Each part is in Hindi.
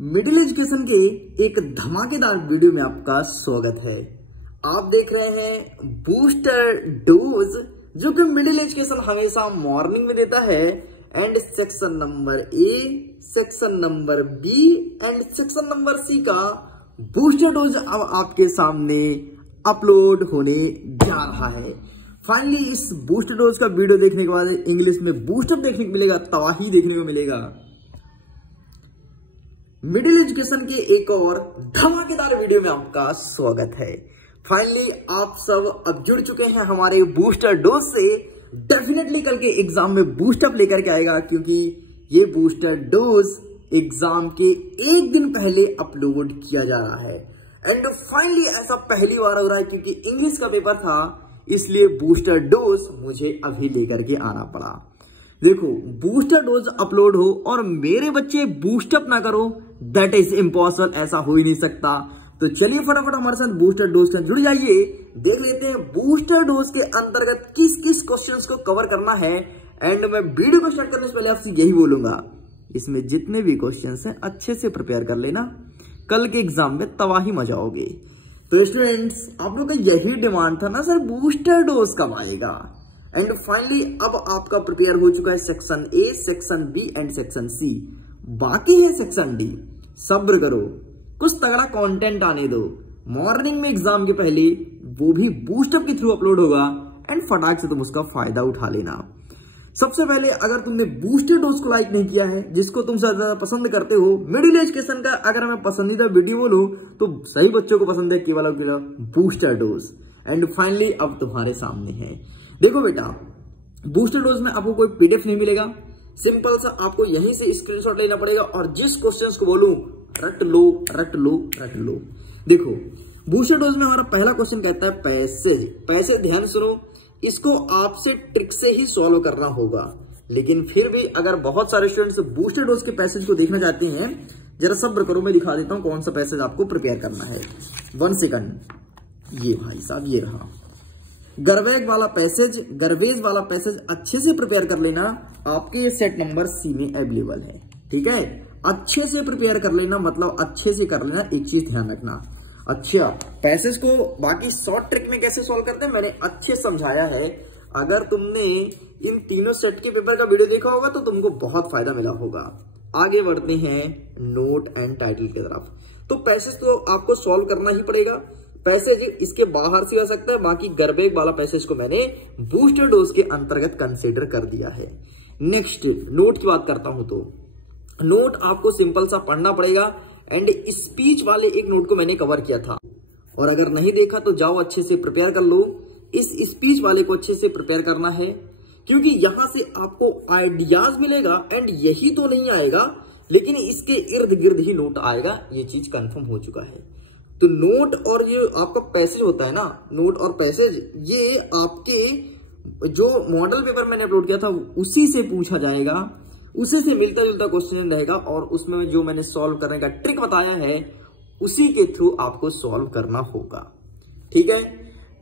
मिडिल एजुकेशन के एक धमाकेदार वीडियो में आपका स्वागत है। आप देख रहे हैं बूस्टर डोज, जो कि मिडिल एजुकेशन हमेशा मॉर्निंग में देता है and section number A, section number B and section number C का बूस्टर डोज अब आपके सामने अपलोड होने जा रहा है। फाइनली इस बूस्टर डोज का वीडियो देखने के बाद इंग्लिश में बूस्टअप देखने को मिलेगा, तबाही देखने को मिलेगा। मिडिल एजुकेशन के एक और धमाकेदार वीडियो में आपका स्वागत है। फाइनली आप सब अब जुड़ चुके हैं हमारे बूस्टर डोज से। डेफिनेटली कल के एग्जाम में बूस्टअप लेकर के आएगा, क्योंकि ये बूस्टर डोज एग्जाम के एक दिन पहले अपलोड किया जा रहा है। एंड फाइनली ऐसा पहली बार हो रहा है, क्योंकि इंग्लिश का पेपर था, इसलिए बूस्टर डोज मुझे अभी लेकर के आना पड़ा। देखो, बूस्टर डोज अपलोड हो और मेरे बच्चे बूस्टअप ना करो, दैट इज इम्पॉसिबल, ऐसा हो ही नहीं सकता। तो चलिए फटाफट हमारे साथ बूस्टर डोज से जुड़ जाइए। देख लेते हैं बूस्टर डोज के अंतर्गत किस किस क्वेश्चंस को कवर करना है। एंड मैं वीडियो को स्टार्ट करने से पहले आपसे यही बोलूंगा, इसमें जितने भी क्वेश्चंस हैं अच्छे से प्रिपेयर कर लेना, कल के एग्जाम में तबाही मचाओगे। तो स्टूडेंट्स, आप लोग का यही डिमांड था ना सर, बूस्टर डोज कब आएगा। एंड फाइनली अब आपका प्रिपेयर हो चुका है section A, section B and section C. बाकी है सेक्शन डी। सब्र करो, कुछ तगड़ा कंटेंट आने दो। मॉर्निंग में एग्जाम के पहले वो भी बूस्टअप के थ्रू अपलोड होगा एंड फटाक से तुम उसका फायदा उठा लेना। सबसे पहले, अगर तुमने बूस्टर डोज को लाइक नहीं किया है, जिसको तुम ज्यादा पसंद करते हो, मिडिल एजुकेशन का अगर मैं पसंदीदा वीडियो बोलूं तो सही बच्चों को पसंद है केवल बूस्टर डोज। एंड फाइनली अब तुम्हारे सामने है। देखो बेटा, बूस्टर डोज में आपको कोई पीडीएफ नहीं मिलेगा, सिंपल सा आपको यहीं से स्क्रीनशॉट लेना पड़ेगा और जिस क्वेश्चंस को बोलूं रट लो रट लो रट लो। देखो, बूस्टर डोज में हमारा पहला क्वेश्चन कहता है पैसेज। पैसेज ध्यान सुनो, इसको आपसे ट्रिक से ही सॉल्व करना होगा। लेकिन फिर भी अगर बहुत सारे स्टूडेंट्स बूस्टर डोज के पैसेज को देखना चाहते हैं, जरा सब्र करो, मैं दिखा देता हूं कौन सा पैसेज आपको प्रिपेयर करना है। 1 सेकंड। ये भाई साहब, ये रहा गर्वेज वाला पैसेज अच्छे से प्रिपेयर कर लेना। आपके ये सेट नंबर सी में अवेलेबल है, ठीक है। अच्छे से प्रिपेयर कर लेना, मतलब अच्छे से कर लेना। एक चीज ध्यान रखना, अच्छा, पैसेज को बाकी शॉर्ट ट्रिक में कैसे सॉल्व करते हैं मैंने अच्छे समझाया है। अगर तुमने इन तीनों सेट के पेपर का वीडियो देखा होगा तो तुमको बहुत फायदा मिला होगा। आगे बढ़ते हैं नोट एंड टाइटल की तरफ। तो पैसेज तो आपको सॉल्व करना ही पड़ेगा। पैसेज इसके बाहर से आ सकता है, बाकी गर्बेज वाला पैसेज को मैंने बूस्टर डोज के अंतर्गत कंसीडर कर दिया है। नेक्स्ट नोट की बात करता हूं, तो नोट आपको सिंपल सा पढ़ना पड़ेगा। एंड स्पीच वाले एक नोट को मैंने कवर किया था, और अगर नहीं देखा तो जाओ अच्छे से प्रिपेयर कर लो। इस स्पीच वाले को अच्छे से प्रिपेयर करना है, क्योंकि यहां से आपको आइडियाज मिलेगा। एंड यही तो नहीं आएगा, लेकिन इसके इर्द गिर्द ही नोट आएगा, ये चीज कंफर्म हो चुका है। तो नोट और ये आपका पैसेज होता है ना, नोट और पैसेज, ये आपके जो मॉडल पेपर मैंने अपलोड किया था उसी से पूछा जाएगा, उसी से मिलता जुलता क्वेश्चन रहेगा। और उसमें जो मैंने सॉल्व करने का ट्रिक बताया है उसी के थ्रू आपको सॉल्व करना होगा, ठीक है।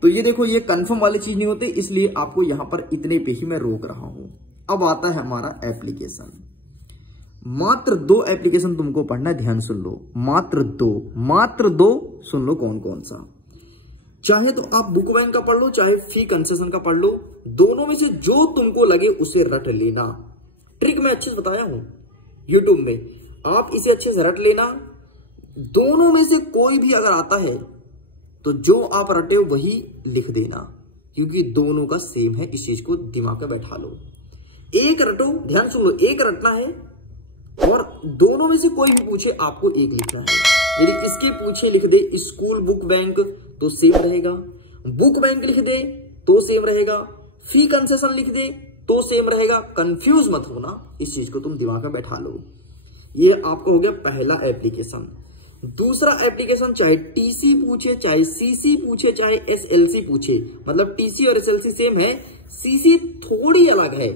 तो ये देखो, ये कंफर्म वाली चीज नहीं होती, इसलिए आपको यहां पर इतने पे ही मैं रोक रहा हूं। अब आता है हमारा एप्लीकेशन। मात्र 2 एप्लीकेशन तुमको पढ़ना है, ध्यान सुन लो। मात्र दो सुन लो कौन कौन सा। चाहे तो आप बुक बैंक का पढ़ लो, चाहे फी कंसेशन का पढ़ लो, दोनों में से जो तुमको लगे उसे रट लेना। ट्रिक मैं अच्छे से बताया हूं यूट्यूब में, आप इसे अच्छे से रट लेना। दोनों में से कोई भी अगर आता है तो जो आप रटे हो वही लिख देना, क्योंकि दोनों का सेम है। इस चीज को दिमाग में बैठा लो। एक रटो, ध्यान सुन लो, एक रटना है और दोनों में से कोई भी पूछे आपको एक लिखना है। यदि इसके पूछे लिख दे स्कूल बुक बैंक तो सेम रहेगा, बुक बैंक लिख दे तो सेम रहेगा, फी कंसेशन लिख दे तो सेम रहेगा। कंफ्यूज मत होना, इस चीज को तुम दिमाग में बैठा लो। ये आपका हो गया पहला एप्लीकेशन। दूसरा एप्लीकेशन, चाहे टीसी पूछे, चाहे सीसी पूछे, चाहे एसएलसी पूछे, मतलब टीसी और एसएलसी सेम है, सीसी थोड़ी अलग है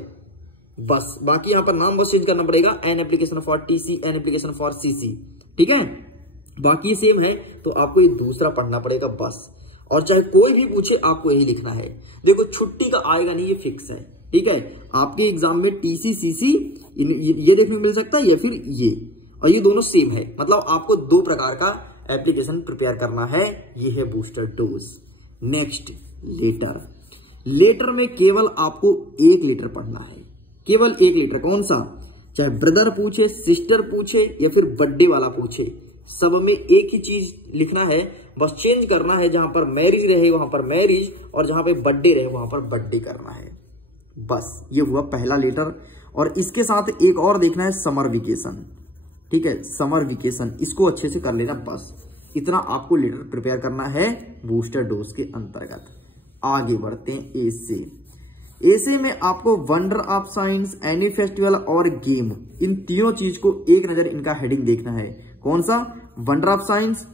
बस। बाकी यहां पर नाम बस चेंज करना पड़ेगा, an application for TC, an application for CC, ठीक है। बाकी सेम है, तो आपको ये दूसरा पढ़ना पड़ेगा बस। और चाहे कोई भी पूछे आपको यही लिखना है। देखो, छुट्टी का आएगा नहीं, ये फिक्स है, ठीक है। आपके एग्जाम में टीसी सीसी ये देखने को मिल सकता है, या फिर ये, और ये दोनों सेम है, मतलब आपको दो प्रकार का एप्लीकेशन प्रिपेयर करना है। ये है booster dose. Next letter. Letter में केवल आपको 1 लीटर पढ़ना है, केवल 1 लीटर। कौन सा, चाहे ब्रदर पूछे, सिस्टर पूछे या फिर बर्थडे वाला पूछे, सब में एक ही चीज लिखना है, बस चेंज करना है। जहां पर मैरिज रहे वहां पर मैरिज, और जहां पे बर्थडे रहे वहां पर बर्थडे करना है। बस ये हुआ पहला लेटर। और इसके साथ एक और देखना है, समर वेकेशन। ठीक है, समर वेकेशन, इसको अच्छे से कर लेना। बस इतना आपको लेटर प्रिपेयर करना है बूस्टर डोज के अंतर्गत। आगे बढ़ते हैं ए से। ऐसे में आपको wonder of science, any festival और गेम, इन तीनों चीज को एक नजर इनका हेडिंग देखना है। कौन सा, वंडर ऑफ साइंस,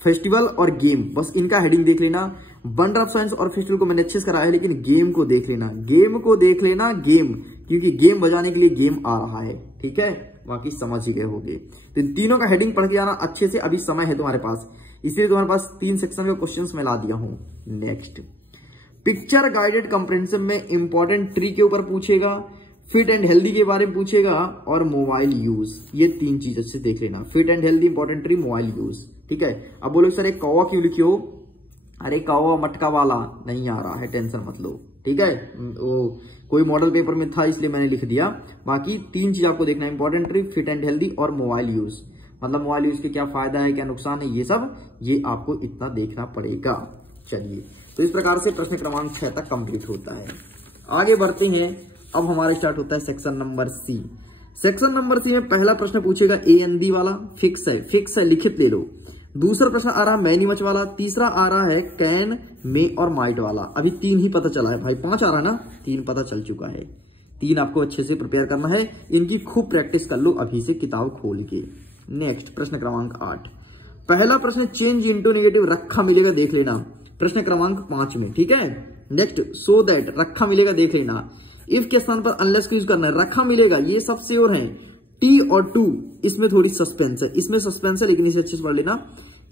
फेस्टिवल और गेम, बस इनका हेडिंग देख लेना। वंडर ऑफ साइंस और फेस्टिवल को मैंने अच्छे से कराया है, लेकिन गेम को देख लेना, गेम को देख लेना, गेम, क्योंकि गेम बजाने के लिए गेम आ रहा है। ठीक है, बाकी समझ ही गए होंगे। तो इन तीनों का हेडिंग पढ़ के आना अच्छे से, अभी समय है तुम्हारे पास, इसलिए तुम्हारे पास 3 सेक्शन में क्वेश्चंस मैं ला दिया हूं। नेक्स्ट, पिक्चर गाइडेड कंप्रेहेंशन में इंपॉर्टेंट ट्री के ऊपर पूछेगा, फिट एंड हेल्दी के बारे में पूछेगा और मोबाइल यूज। ये 3 चीज अच्छे से देख लेना, fit and healthy, important tree, mobile use. ठीक है, अब बोलो सर एक कौवा क्यों लिखी हो, अरे कौवा मटका वाला नहीं आ रहा है, टेंशन मत लो। ठीक है, वो कोई मॉडल पेपर में था इसलिए मैंने लिख दिया। बाकी 3 चीज आपको देखना है, important tree, fit and healthy और मोबाइल यूज। मतलब मोबाइल यूज के क्या फायदा है, क्या नुकसान है, ये सब ये आपको इतना देखना पड़ेगा। चलिए, तो इस प्रकार से प्रश्न क्रमांक 6 तक कंप्लीट होता है। आगे बढ़ते हैं, अब हमारा स्टार्ट होता है section number C. Section number C में पहला प्रश्न पूछेगा ए एन दी वाला, फिक्स है, फिक्स है, लिखित ले लो। दूसरा प्रश्न आ रहा है मैनी मच वाला, तीसरा आ रहा है कैन, मे और माइट वाला। अभी 3 ही पता चला है भाई, 5 आ रहा है ना, 3 पता चल चुका है। 3 आपको अच्छे से प्रिपेयर करना है, इनकी खूब प्रैक्टिस कर लो अभी से किताब खोल के। नेक्स्ट प्रश्न क्रमांक 8। पहला प्रश्न चेंज इंटू नेगेटिव रखा मिलेगा, देख लेना, प्रश्न क्रमांक 5 में। ठीक है, नेक्स्ट सो दैट रखा मिलेगा, देख लेना। इफ के स्थान पर अनलेस का यूज करना है, रखा मिलेगा, ये सब श्योर है। टी और टू, इसमें थोड़ी सस्पेंस है, इसमें सस्पेंस है, लेकिन इसे अच्छे से पढ़ लेना,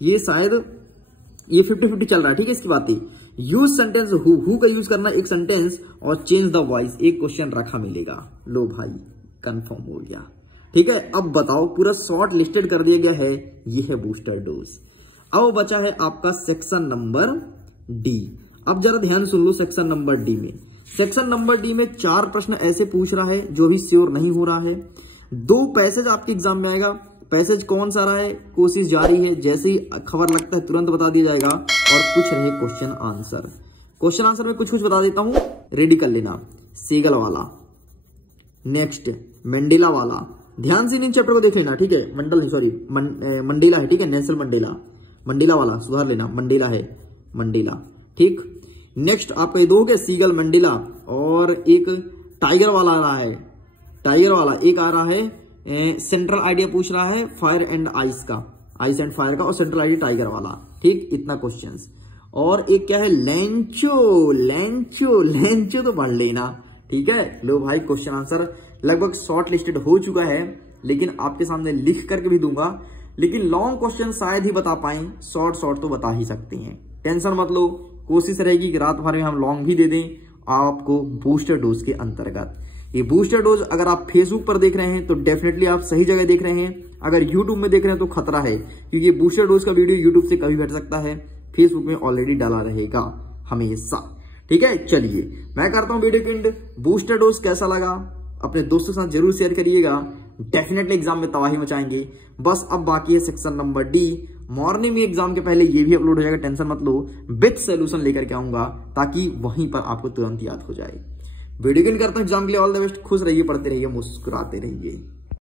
ये शायद ये 50-50 चल रहा है। ठीक है, इसकी बात है। यूज सेंटेंस हु का यूज करना एक सेंटेंस, और चेंज द वॉइस, एक क्वेश्चन रखा मिलेगा। लो भाई कंफर्म हो गया। ठीक है, अब बताओ, पूरा शॉर्ट लिस्टेड कर दिया गया है, ये है बूस्टर डोज। अब बचा है आपका सेक्शन नंबर डी। अब जरा ध्यान सुन लो, सेक्शन नंबर डी में, सेक्शन नंबर डी में 4 प्रश्न ऐसे पूछ रहा है जो भी श्योर नहीं हो रहा है। 2 पैसेज आपके एग्जाम में आएगा, पैसेज कौन सा रहा है, कोशिश जारी है, जैसे ही खबर लगता है तुरंत बता दिया जाएगा। और कुछ रहे क्वेश्चन आंसर, क्वेश्चन आंसर में कुछ बता देता हूं, रेडी कर लेना। सेगल वाला, नेक्स्ट मंडेला वाला, ध्यान से इन चैप्टर को देख लेना। ठीक है, मंडेला है। ठीक है, नेल्सन मंडेला, मंडेला वाला सुधार लेना, मंडेला है, मंडेला। ठीक, नेक्स्ट आपका ये 2 हो गए, सीगल, मंडेला, और एक टाइगर वाला आ रहा है, टाइगर वाला एक आ रहा है। सेंट्रल आइडिया पूछ रहा है फायर एंड आइस का, आइस एंड फायर का, और सेंट्रल आइडिया टाइगर वाला। ठीक, इतना क्वेश्चंस। और एक क्या है, लेंचो, लेंचो, लेंचो तो पढ़ लेना। ठीक है, लो भाई क्वेश्चन आंसर लगभग शॉर्ट लिस्टेड हो चुका है, लेकिन आपके सामने लिख करके भी दूंगा, लेकिन लॉन्ग क्वेश्चन शायद ही बता पाए, शॉर्ट तो बता ही सकते हैं। टेंशन मत लो, कोशिश रहेगी कि रात भर में हम लॉन्ग भी दे दें आपको बूस्टर डोज के अंतर्गत। ये बूस्टर डोज अगर आप फेसबुक पर देख रहे हैं तो डेफिनेटली आप सही जगह देख रहे हैं, अगर यूट्यूब में देख रहे हैं तो खतरा है, क्योंकि बूस्टर डोज का वीडियो यूट्यूब से कभी हट सकता है, फेसबुक में ऑलरेडी डाला रहेगा हमेशा। ठीक है, चलिए मैं करता हूं वीडियो के एंड। बूस्टर डोज कैसा लगा अपने दोस्तों के साथ जरूर शेयर करिएगा, डेफिनेटली एग्जाम में तबाही मचाएंगे। बस अब बाकी है सेक्शन नंबर डी, मॉर्निंग में एग्जाम के पहले ये भी अपलोड हो जाएगा, टेंशन मत लो, विथ सोल्यूशन लेकर के आऊंगा, ताकि वहीं पर आपको तुरंत याद हो जाए। वीडियो करता हूं एग्जाम के लिए, ऑल द बेस्ट, खुश रहिए, पढ़ते रहिए, मुस्कुराते रहिए।